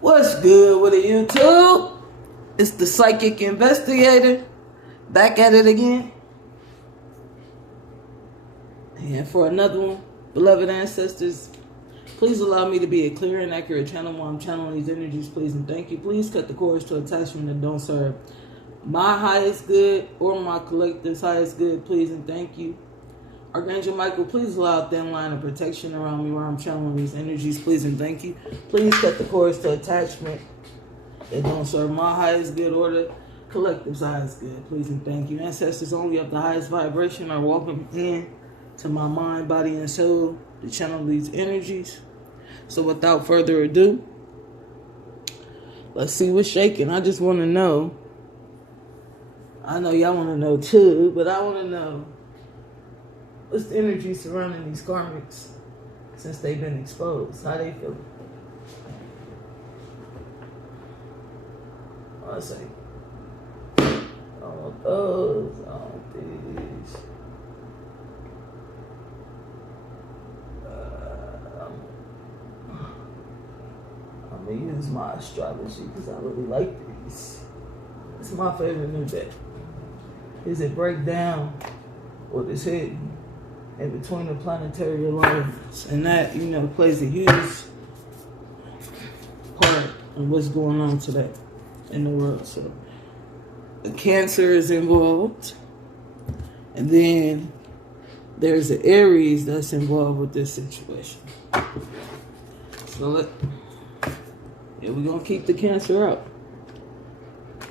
What's good with it, YouTube? It's the Psychic Investigator, back at it again. And for another one, beloved ancestors, please allow me to be a clear and accurate channel while I'm channeling these energies, please and thank you. Please cut the cords to attachment that don't serve my highest good or my collective's highest good, please and thank you. Archangel Michael, please allow a thin line of protection around me while I'm channeling these energies, please and thank you. Please cut the cords to attachment that don't serve my highest good or the collective's highest good, please and thank you. Ancestors only of the highest vibration are welcome in to my mind, body, and soul to channel these energies. So without further ado, let's see what's shaking. I just want to know. I know y'all want to know too, but I want to know, what's the energy surrounding these karmics since they've been exposed? How they feeling? I say, I want those, I want these. I'm going to use my astrology because I really like these. It's my favorite new deck. Is it break down what is hidden in between the planetary alignments, and that, plays a huge part in what's going on today in the world. So the Cancer is involved, and then there's the Aries that's involved with this situation. So we're gonna keep the Cancer out.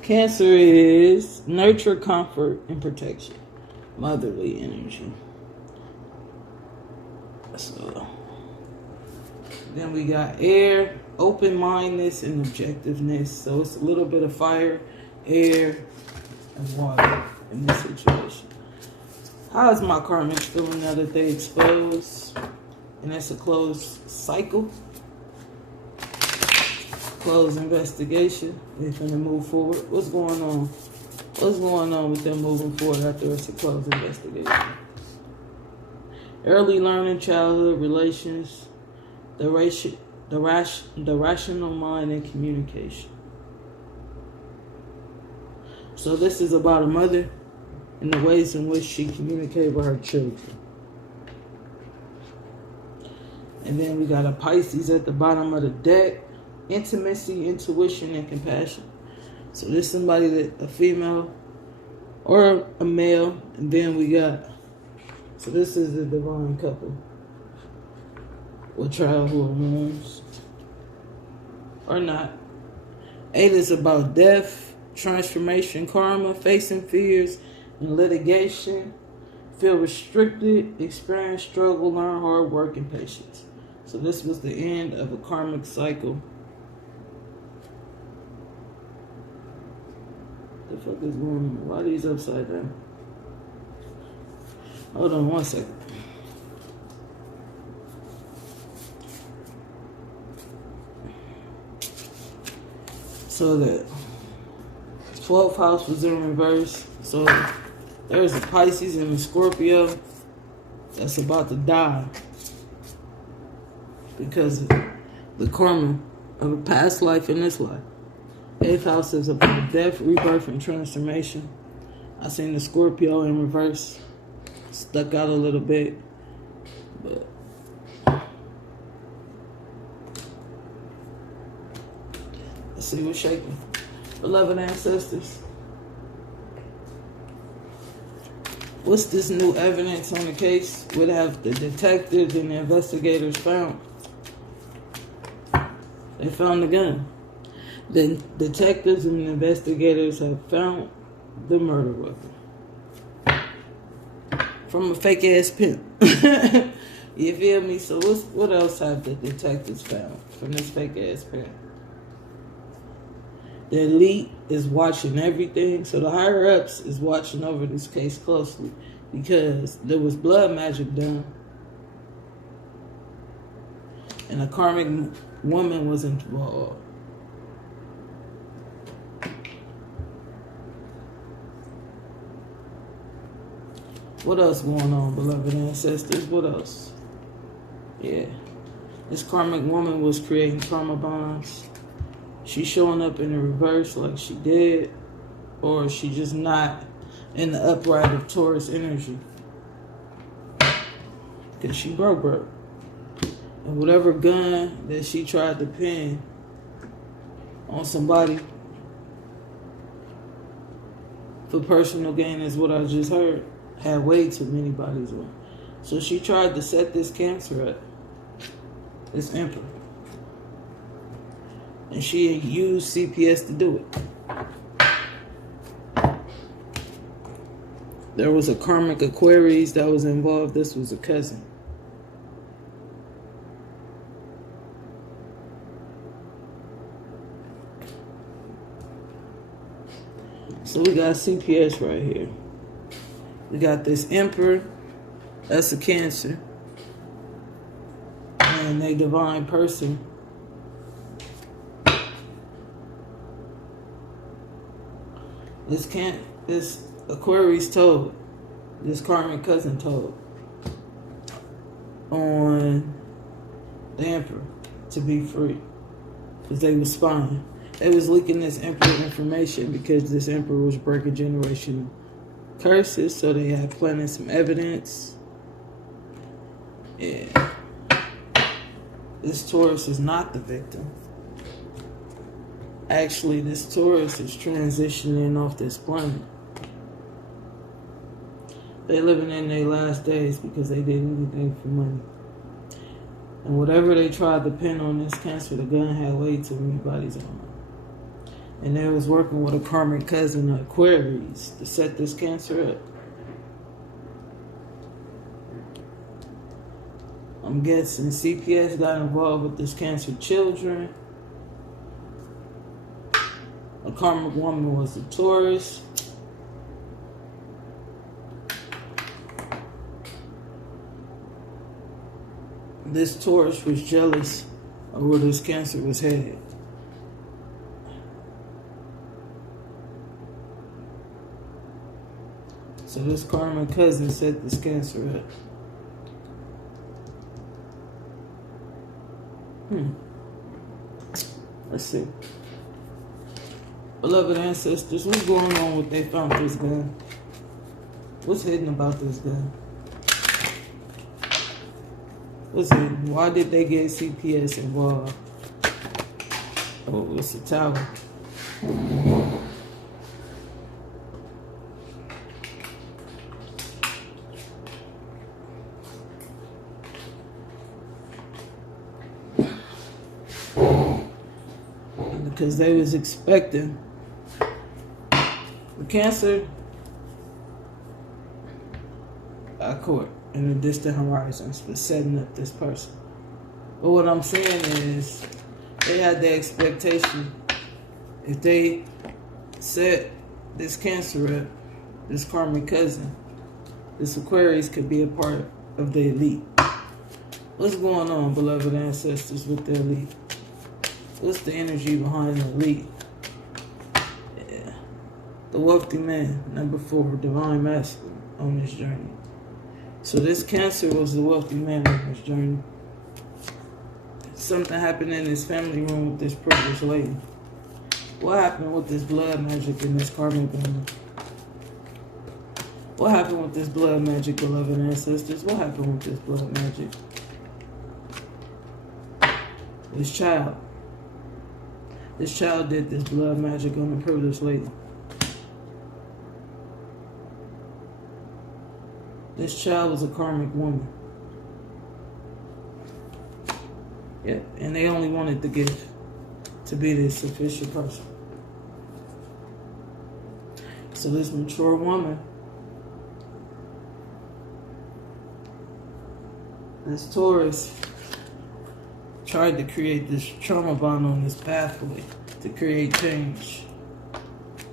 Cancer is nurture, comfort, and protection, motherly energy. So then we got air, open-mindedness, and objectiveness. So it's a little bit of fire, air, and water in this situation. How is my karmic feeling now that they exposed? And it's a closed cycle, closed investigation. They're gonna move forward. What's going on? What's going on with them moving forward after it's a closed investigation? Early learning, childhood relations, the rational mind, and communication. So this is about a mother and the ways in which she communicates with her children. And then we got a Pisces at the bottom of the deck. Intimacy, intuition, and compassion. So this is somebody that, a female or a male. And then we got, so this is the divine couple with childhood wounds or not. 8 is about death, transformation, karma, facing fears and litigation, feel restricted, experience struggle, learn hard work, and patience. So this was the end of a karmic cycle. What the fuck is going on? Why are these upside down? Hold on one second. So the 12th house was in reverse. So there's a Pisces and a Scorpio that's about to die because of the karma of a past life and this life. 8th house is about death, rebirth, and transformation. I seen the Scorpio in reverse. Stuck out a little bit. But let's see what's shaking. Beloved ancestors, what's this new evidence on the case? What have the detectives and the investigators found? They found the gun. The detectives and the investigators have found the murder weapon from a fake ass pimp. You feel me? So what else have the detectives found from this fake ass pimp? The elite is watching everything. So the higher ups is watching over this case closely because there was blood magic done, and a karmic woman was involved. What else going on, beloved ancestors? What else? Yeah. This karmic woman was creating karma bonds She's showing up in the reverse like she did, or she just not in the upright of Taurus energy. Because she broke. And whatever gun that she tried to pin on somebody for personal gain, is what I just heard, had way too many bodies on. So she tried to set this Cancer up, this Emperor. And she used CPS to do it. There was a karmic Aquarius that was involved. This was a cousin. So we got CPS right here. We got this Emperor. That's a Cancer. And a divine person. This Aquarius told, this karmic cousin told on the Emperor to be free. Because they were spying. They was leaking this Emperor information because this Emperor was breaking generational curses. So they had planted some evidence. Yeah. This Taurus is not the victim. Actually, this Taurus is transitioning off this planet. They living in their last days because they did anything for money. And whatever they tried to pin on this Cancer, the gun had way too many bodies on it. And they was working with a karmic cousin, Aquarius, to set this Cancer up. I'm guessing CPS got involved with this Cancer children. A karmic woman was a Taurus. This Taurus was jealous of where this Cancer was headed. So this karmic cousin set this Cancer up. Let's see. Beloved ancestors, what's going on with they found this gun? What's hidden about this gun? What's hidden? Why did they get CPS involved? Oh, it's a tower. Because they was expecting the Cancer got caught in the distant horizons for setting up this person. But what I'm saying is, they had the expectation, if they set this Cancer up, this karmic cousin, this Aquarius could be a part of the elite. What's going on, beloved ancestors, with the elite? What's the energy behind the elite? Yeah. The wealthy man, number 4, divine masculine on this journey. So this Cancer was the wealthy man on this journey. Something happened in his family room with this privileged lady. What happened with this blood magic in this karmic woman? What happened with this blood magic, beloved ancestors? What happened with this blood magic? This child. This child did this blood magic on the privileged lady. This child was a karmic woman. Yeah, and they only wanted the gift to be this official person. So this mature woman, this Taurus, tried to create this trauma bond on this pathway to create change.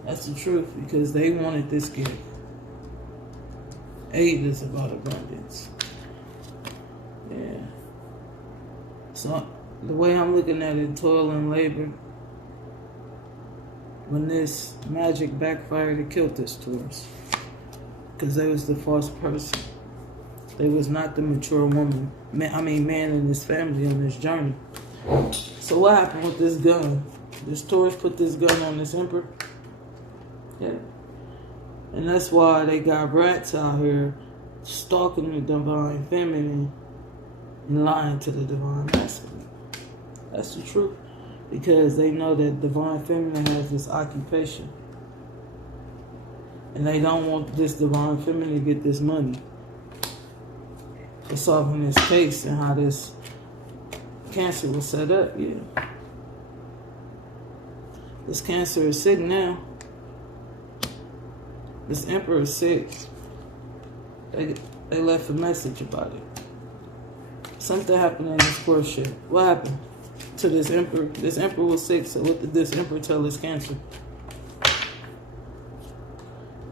That's the truth, because they wanted this gift. 8 is about abundance. Yeah. So the way I'm looking at it, toil and labor, when this magic backfired, it killed this Taurus. Because they was the false person. They was not the mature woman. Man in this family on this journey. So what happened with this gun? This Taurus put this gun on this emperor. Yeah. And that's why they got rats out here stalking the divine feminine and lying to the divine masculine. That's the truth. Because they know that divine feminine has this occupation. And they don't want this divine feminine to get this money for solving this case and how this Cancer was set up, yeah. This Cancer is sick now. This Emperor is sick. They left a message about it. Something happened in this courtship. What happened to this Emperor? This Emperor was sick, so what did this Emperor tell this Cancer?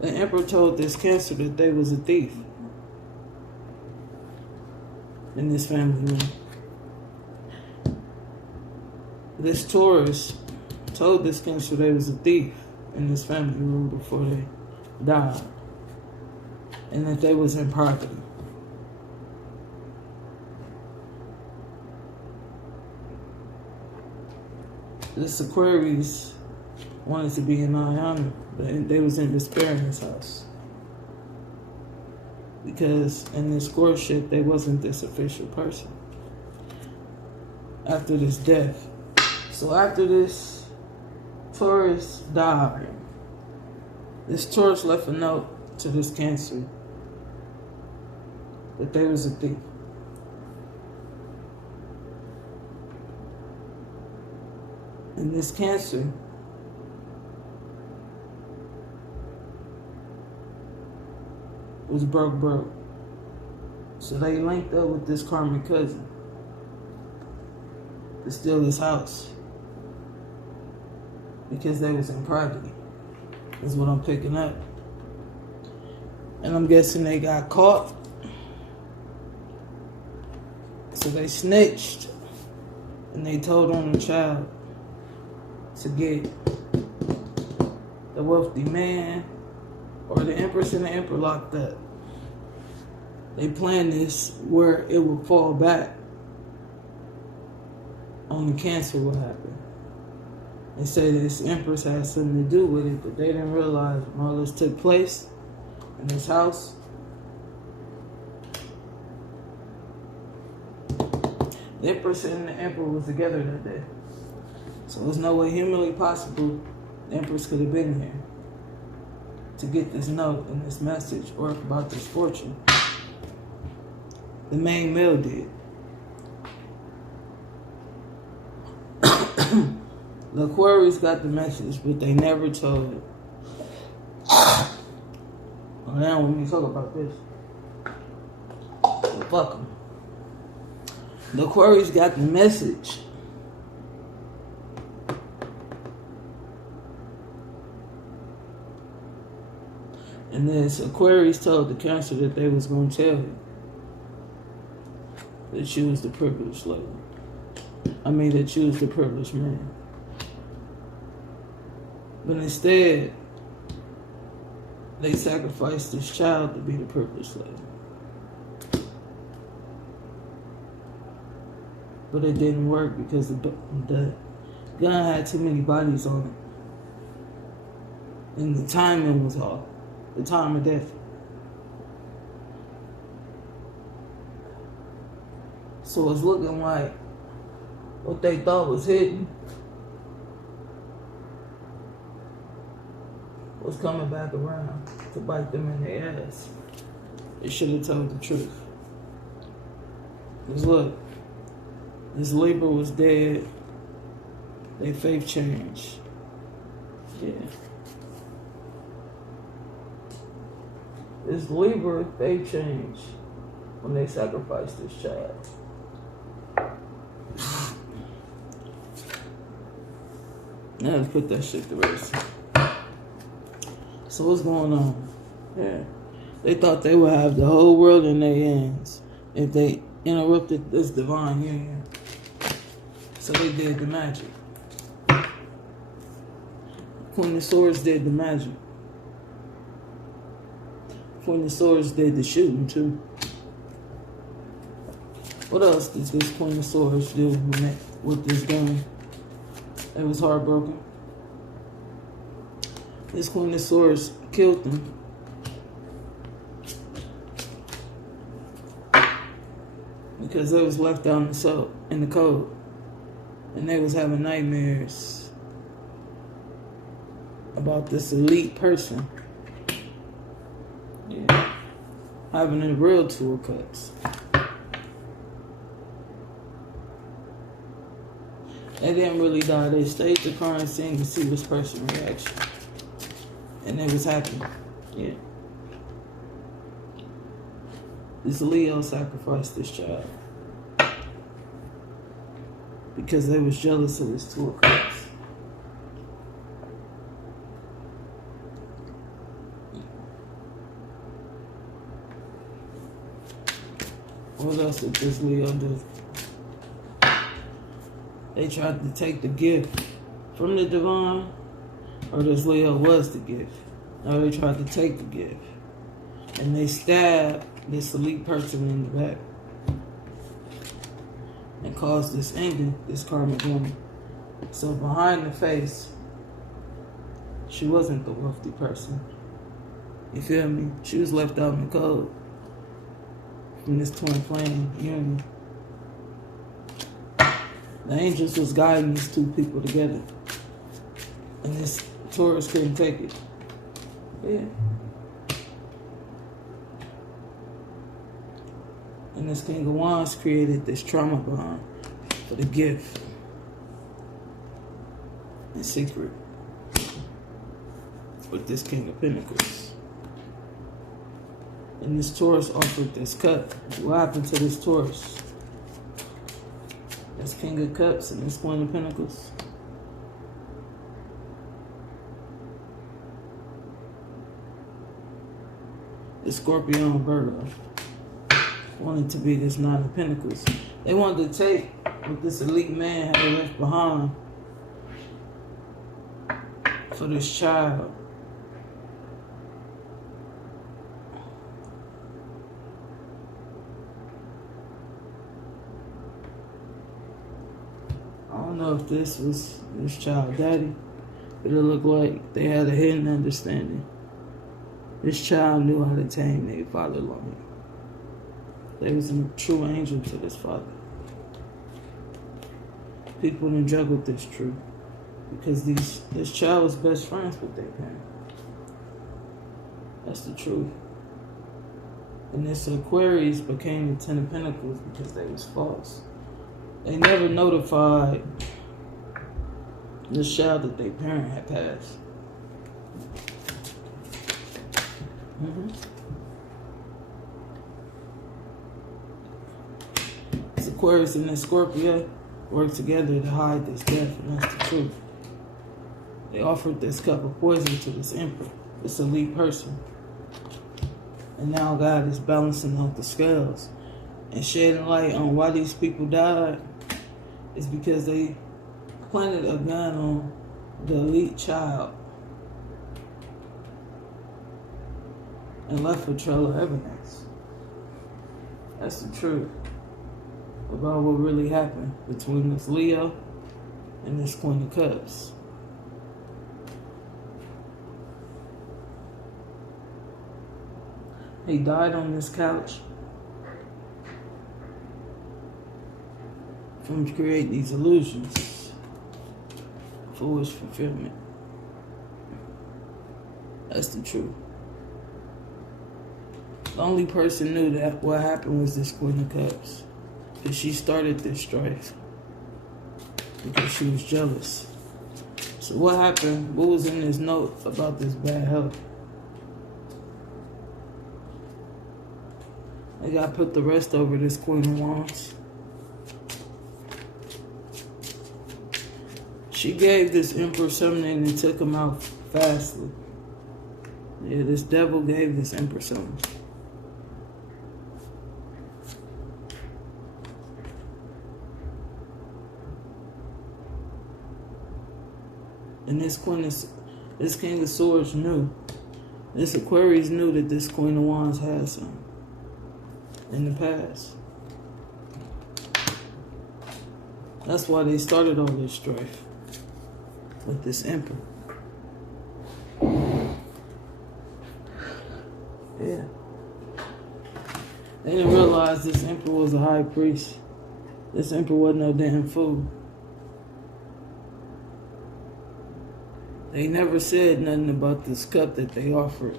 The Emperor told this Cancer that they was a thief in this family room. This Taurus told this Cancer they was a thief in this family room before they died, and that they was in poverty. This Aquarius wanted to be in Ayana, but they was in despair in this house. Because in this courtship, they wasn't this official person. After this death. So after this Taurus died, this Taurus left a note to this Cancer that they was a thief. And this Cancer was broke. So they linked up with this karmic cousin to steal his house. Because they was in poverty. Is what I'm picking up. And I'm guessing they got caught. So they snitched. And they told on the child to get the wealthy man or the empress and the emperor locked up. They planned this where it would fall back on the Cancer what happened. They say this empress had something to do with it, but they didn't realize when all this took place in this house. The empress and the emperor was together that day. So there's no way humanly possible the empress could have been here to get this note and this message or about this fortune. The main male did. The Aquarius got the message, but they never told it. Oh, they don't want me to talk about this. So fuck them. The Aquarius got the message. And this Aquarius told the Cancer that they was going to tell him that she was the privileged lady. That she was the privileged man. But instead, they sacrificed this child to be the privileged lady. But it didn't work because the gun had too many bodies on it. And the timing was off. The time of death. So it's looking like what they thought was hidden was coming back around to bite them in their ass. They should have told the truth. Because look, this Libra was dead. Their faith changed. Yeah. This Libra faith changed when they sacrificed this child. Now let's put that shit to rest. So what's going on? Yeah. They thought they would have the whole world in their hands if they interrupted this divine union. So they did the magic. Queen of Swords did the magic. Queen of Swords did the shooting too. What else did this Queen of Swords do with this gun? They was heartbroken. This Queen of Swords killed them. Because they was left out in the cold. And they was having nightmares about this elite person. Yeah. Having a real Two of Cups. They didn't really die. They stayed the crime scene to see this person's reaction. And they was happy. Yeah. This Leo sacrificed this child. Because they was jealous of his Two of Cups. What else did this Leo do? They tried to take the gift from the divine, or this Leo was the gift. Or they tried to take the gift. And they stabbed this elite person in the back. And caused this ending, this karmic woman. So behind the face, she wasn't the wealthy person. You feel me? She was left out in the cold from this twin flame union. The angels was guiding these two people together. And this Taurus couldn't take it. Yeah. And this King of Wands created this trauma bond for the gift. In secret. With this King of Pentacles. And this Taurus offered this cup. What happened to this Taurus? This King of Cups and this Queen of Pentacles. The Scorpio and Virgo wanted to be this Nine of Pentacles. They wanted to take what this elite man had left behind for this child. I don't know if this was this child daddy, but it looked like they had a hidden understanding. This child knew how to tame their father long. They was a true angel to this father. People didn't juggle this truth because this child was best friends with their parent. That's the truth. And this Aquarius became the Ten of Pentacles because they was false. They never notified this child that their parent had passed. This Aquarius and this Scorpio work together to hide this death, and that's the truth. They offered this cup of poison to this emperor, this elite person. And now God is balancing out the scales and shedding light on why these people died. Is because they planted a gun on the elite child and left a trail of evidence. That's the truth about what really happened between this Leo and this Queen of Cups. He died on this couch from creating these illusions for his fulfillment. That's the truth. The only person knew that what happened was this Queen of Cups. Because she started this strife. Because she was jealous. So what happened? What was in this note about this bad health? They got to put the rest over this Queen of Wands. She gave this emperor something and took him out fastly. Yeah, this devil gave this emperor something. And this King of Swords knew. This Aquarius knew that this Queen of Wands had something in the past. That's why they started all this strife. with this emperor. Yeah. They didn't realize this emperor was a high priest. This emperor wasn't no damn fool. They never said nothing about this cup that they offered,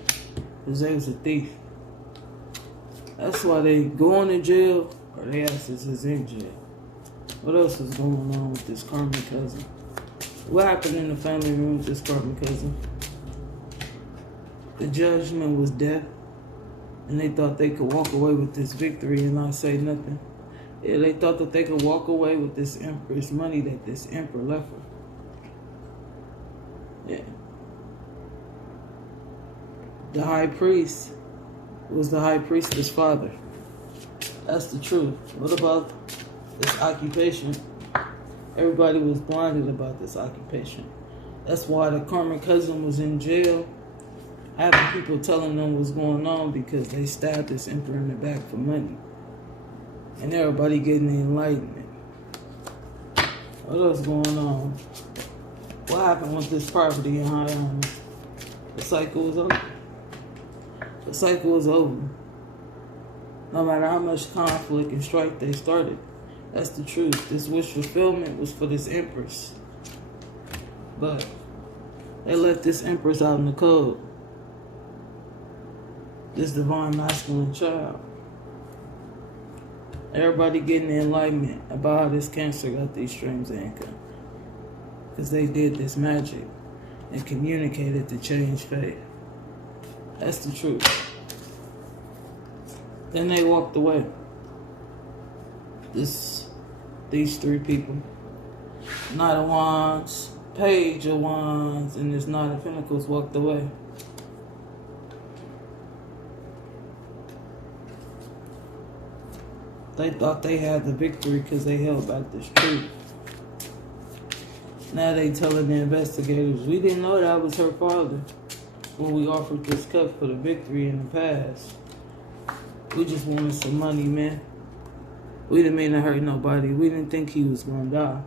because they was a thief. That's why they going to jail, or they asses is in jail. What else is going on with this karmic cousin? What happened in the family room with this karmic cousin? The judgment was death, and they thought they could walk away with this victory and not say nothing. Yeah, they thought that they could walk away with this empress money that this emperor left her. Yeah. The high priest was the high priestess' father. That's the truth. What about this occupation? Everybody was blinded about this occupation. That's why the karmic cousin was in jail, having people telling them what's going on, because they stabbed this emperor in the back for money. And everybody getting the enlightenment. What else going on? What happened with this property in High Island? The cycle was over. The cycle was over. No matter how much conflict and strife they started. That's the truth. This wish fulfillment was for this empress. But they let this empress out in the cold. This divine masculine child. Everybody getting the enlightenment about how this Cancer got these streams of income. Because they did this magic and communicated to change fate. That's the truth. Then they walked away. These three people. Knight of Wands, Page of Wands, and this Knight of Pentacles walked away. They thought they had the victory because they held back this truth. Now they telling the investigators, we didn't know that was her father when we offered this cup for the victory in the past. We just wanted some money, man. We didn't mean to hurt nobody. We didn't think he was going to die.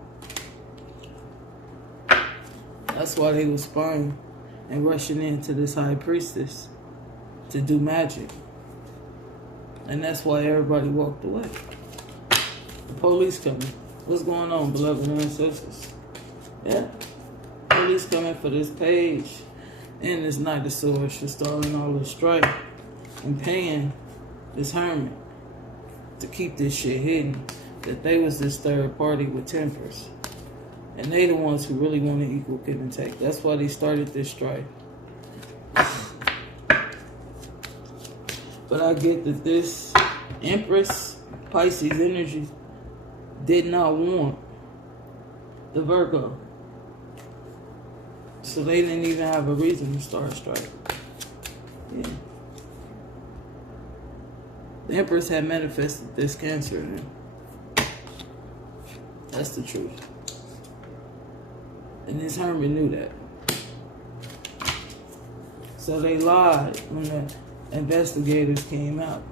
That's why they was spying and rushing into this high priestess to do magic. And that's why everybody walked away. The police coming. What's going on, beloved ancestors? Yeah. Police coming for this Page and this Knight of Swords for starting all this strife and paying this hermit to keep this shit hidden. That they was this third party with tempers. And they the ones who really wanted equal give and take. That's why they started this strife. But I get that this Empress, Pisces energy, did not want the Virgo. So they didn't even have a reason to start strife. Yeah. The Empress had manifested this Cancer in him. That's the truth. And this hermit knew that. So they lied when the investigators came out.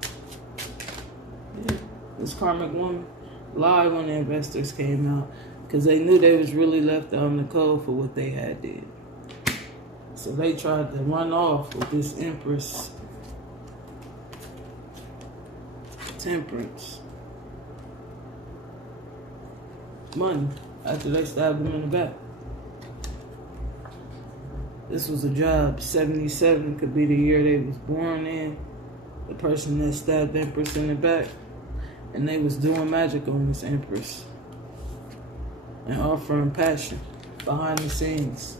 Yeah. This karmic woman lied when the investors came out because they knew they was really left out in the cold for what they had did. So they tried to run off with this Empress Temperance money after they stabbed him in the back. This was a job. 77 could be the year they was born in. The person that stabbed the Empress in the back. And they was doing magic on this Empress. And offering passion behind the scenes.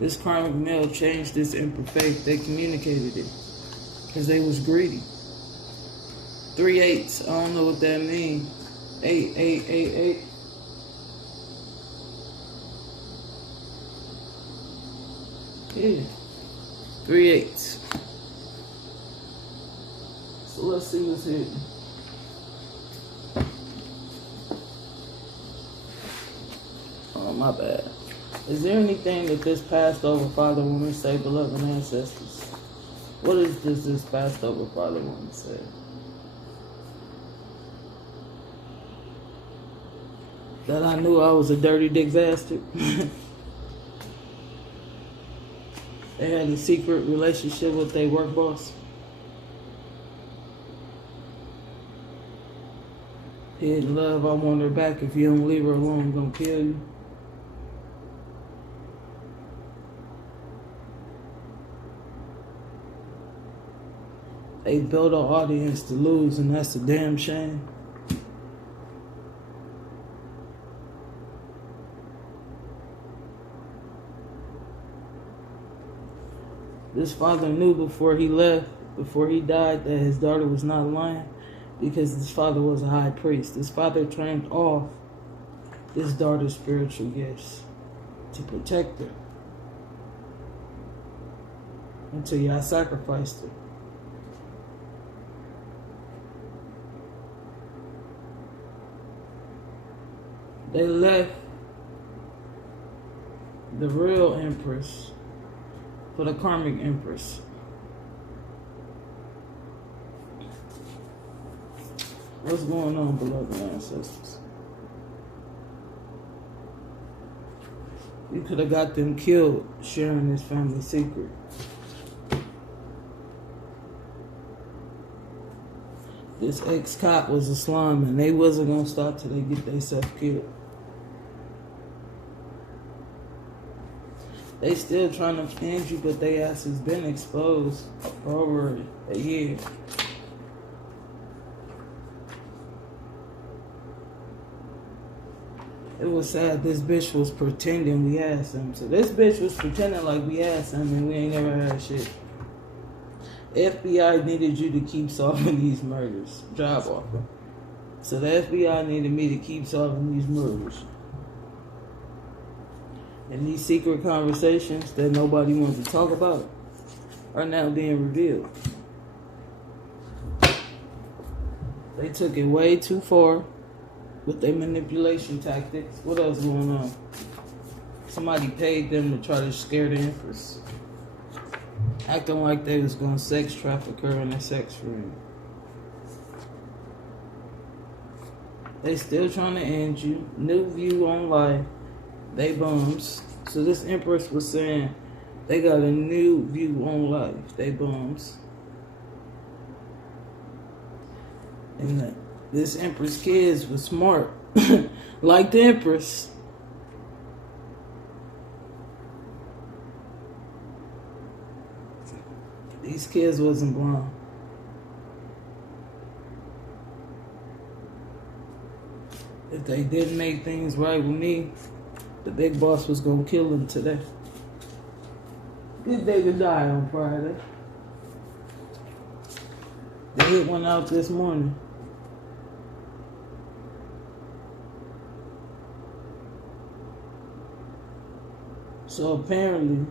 This karmic male changed this Emperor faith. They communicated it. Because they was greedy. 3 8s. I don't know what that means. 8, 8, 8, 8. Yeah. 3 8s. So let's see what's here. Oh, my bad. Is there anything that this passed over father woman say, beloved ancestors? What does this passed over father woman say? that I knew I was a dirty dick bastard. They had a secret relationship with their work boss. Hidden love, I want her back. If you don't leave her alone, I'm gonna kill you. They built an audience to lose, and that's a damn shame. This father knew before he left, before he died, that his daughter was not lying, because his father was a high priest. His father trained off his daughter's spiritual gifts to protect her until y'all sacrificed her. They left the real empress for the karmic empress. What's going on, beloved ancestors? You could have got them killed sharing this family secret. This ex-cop was a slum, and they wasn't going to stop till they get themselves killed. They still trying to find you, but they ass has been exposed for over a year. It was sad this bitch was pretending we had some. So this bitch was pretending like we had something and we ain't never had shit. FBI needed you to keep solving these murders. Job offer. So the FBI needed me to keep solving these murders. And these secret conversations that nobody wants to talk about are now being revealed. They took it way too far with their manipulation tactics. What else going on? Somebody paid them to try to scare the empress, acting like they was going to sex traffic her in a sex ring. They still trying to end you. New view on life. They bums. So this empress was saying they got a new view on life. They bums. And this empress kids was smart. Like the empress. These kids wasn't blind. If they didn't make things right with me, the big boss was gonna kill them today. Good day to die on Friday. They hit one out this morning. So apparently,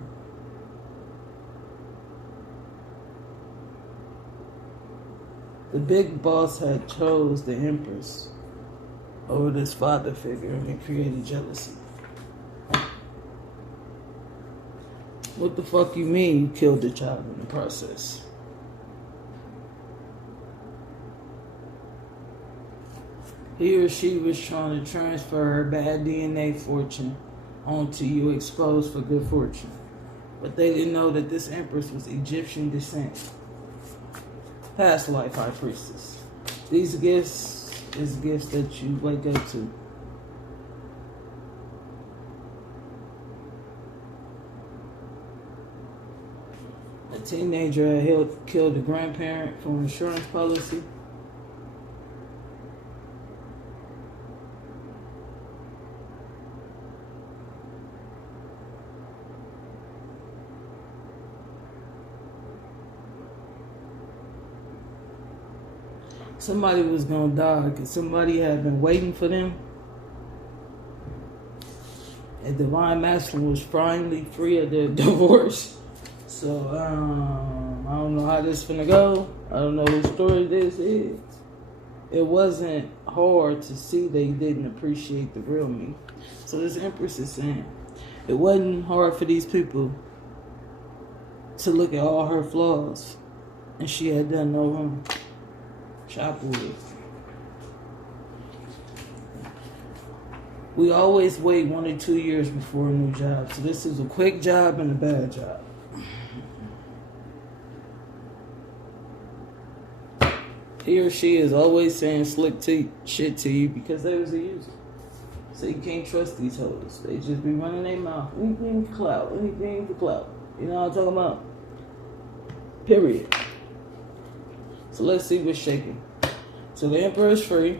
the big boss had chose the empress over this father figure, and it created jealousy. What the fuck you mean you killed the child in the process? He or she was trying to transfer her bad DNA fortune onto you, exposed for good fortune. But they didn't know that this empress was Egyptian descent. Past life high priestess. These gifts is gifts that you wake up to. A teenager had killed a grandparent for an insurance policy. Somebody was gonna die because somebody had been waiting for them. And Divine Masculine was finally free of their divorce. So, I don't know how this finna go. I don't know whose story this is. It wasn't hard to see they didn't appreciate the real me. So this Empress is saying, it wasn't hard for these people to look at all her flaws. And she had done no wrong. Chop wood. We always wait 1 or 2 years before a new job. So this is a quick job and a bad job. He or she is always saying slick shit to you because they was a user. So you can't trust these hoes. They just be running their mouth. Anything for clout. Anything for clout. You know what I'm talking about? Period. So let's see what's shaking. So the Emperor is free.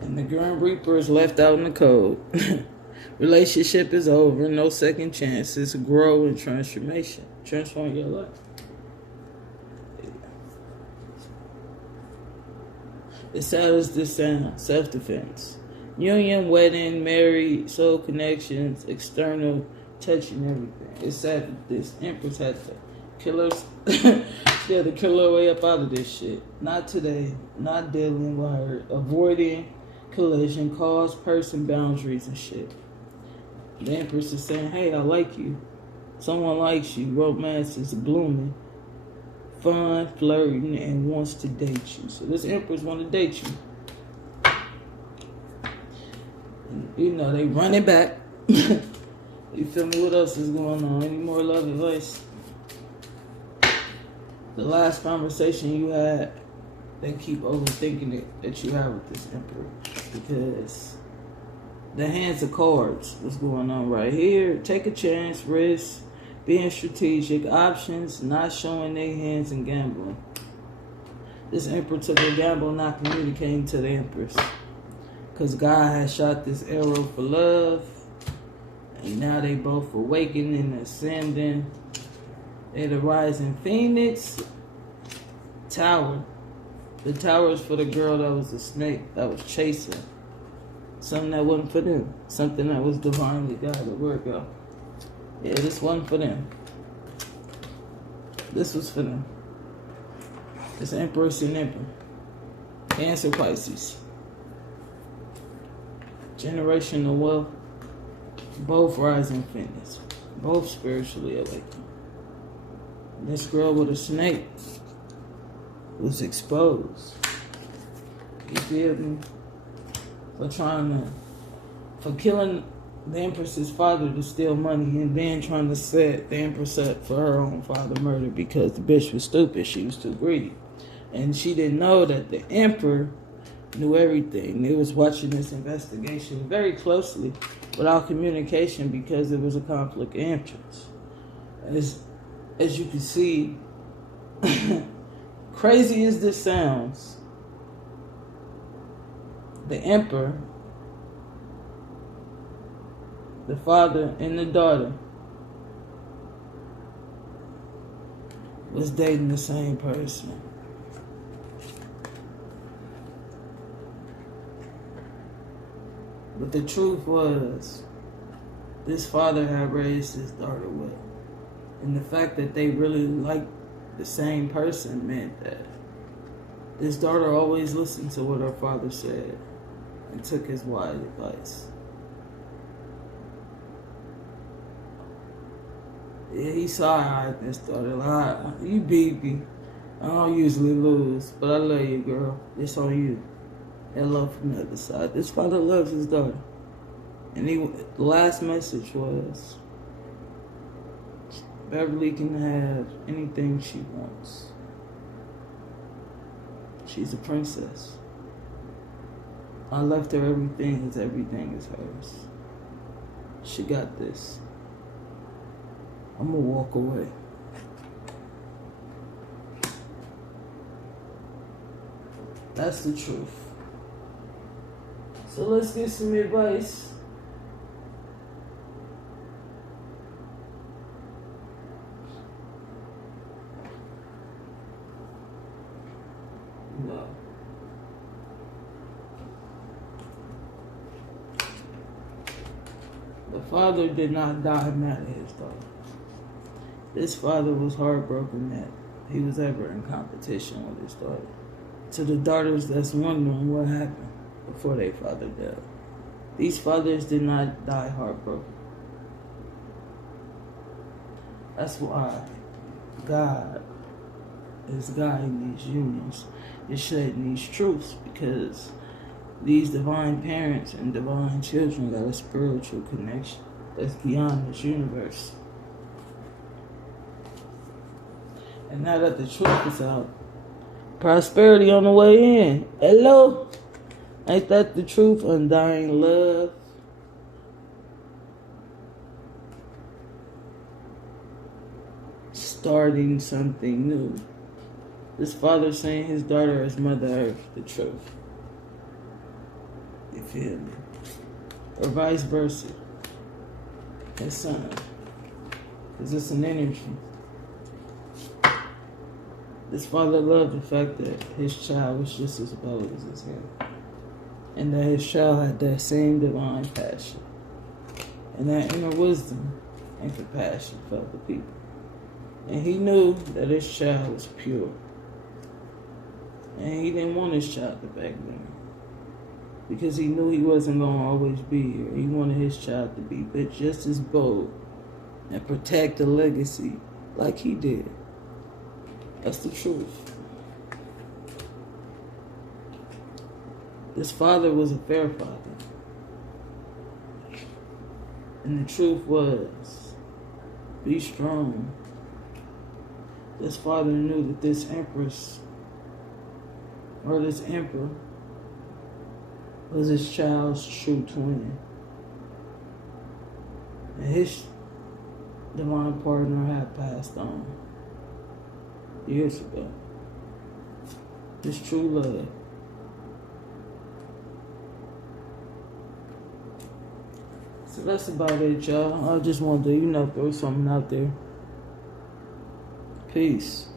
And the Grim Reaper is left out in the cold. Relationship is over. No second chances. Grow and transformation. Transform your life. It settles this sound. Self-defense. Union, wedding, married, soul connections, external touching, everything. It's sad that this Empress had to kill her. She had to kill her way up out of this shit. Not today. Not dealing with her. Avoiding collision, cause, person, boundaries, and shit. The Empress is saying, hey, I like you. Someone likes you. Romance is blooming. Fun, flirting, and wants to date you. So this Empress want to date you. And, you know, they run it back. You feel me? What else is going on? Any more love advice? The last conversation you had, they keep overthinking it that you have with this Emperor. Because the hands of cards, what's going on right here? Take a chance, risk, being strategic, options, not showing their hands, and gambling. This Emperor took a gamble not communicating to the Empress. Because God has shot this arrow for love. And now they both awakening and ascending. They're the rising phoenix. Tower. The tower is for the girl that was a snake, that was chasing. Something that wasn't for them. Something that was divinely guided. Where it go? Yeah, this wasn't for them. This was for them. It's Empress and Emperor. Cancer, Pisces. Generational wealth. Both rising phoenix. Both spiritually awakened. This girl with a snake was exposed. You feel me? For killing the Empress's father to steal money and then trying to set the Empress up for her own father murder because the bitch was stupid. She was too greedy. And she didn't know that the Emperor knew everything. They was watching this investigation very closely without communication because it was a conflict of interest. As you can see, crazy as this sounds, the Emperor, the father and the daughter was dating the same person. But the truth was, this father had raised his daughter well. And the fact that they really liked the same person meant that this daughter always listened to what her father said and took his wise advice. Yeah, he saw this daughter like, you beat me. I don't usually lose, but I love you, girl. It's on you. That love from the other side. This father loves his daughter. And the last message was, Beverly can have anything she wants. She's a princess. I left her everything, because everything is hers. She got this. I'm gonna walk away. That's the truth. So let's get some advice. No. The father did not die mad at his daughter. This father was heartbroken that he was ever in competition with his daughter. To the daughters that's wondering what happened before their father died. These fathers did not die heartbroken. That's why God is guiding these unions, is shedding these truths, because these divine parents and divine children got a spiritual connection that's beyond this universe. And now that the truth is out, prosperity on the way in. Hello? Ain't that the truth? Undying love. Starting something new. This father saying his daughter is Mother Earth, the truth. You feel me? Or vice versa. His son. Because it's an energy. This father loved the fact that his child was just as bold as him. And that his child had that same divine passion. And that inner wisdom and compassion for other people. And he knew that his child was pure. And he didn't want his child to back down. Because he knew he wasn't going to always be here. He wanted his child to be just as bold and protect the legacy like he did. That's the truth. This father was a fair father. And the truth was, be strong. This father knew that this empress or this emperor was his child's true twin. And his divine partner had passed on years ago. His true love. So that's about it, y'all. I just wanted to, throw something out there. Peace.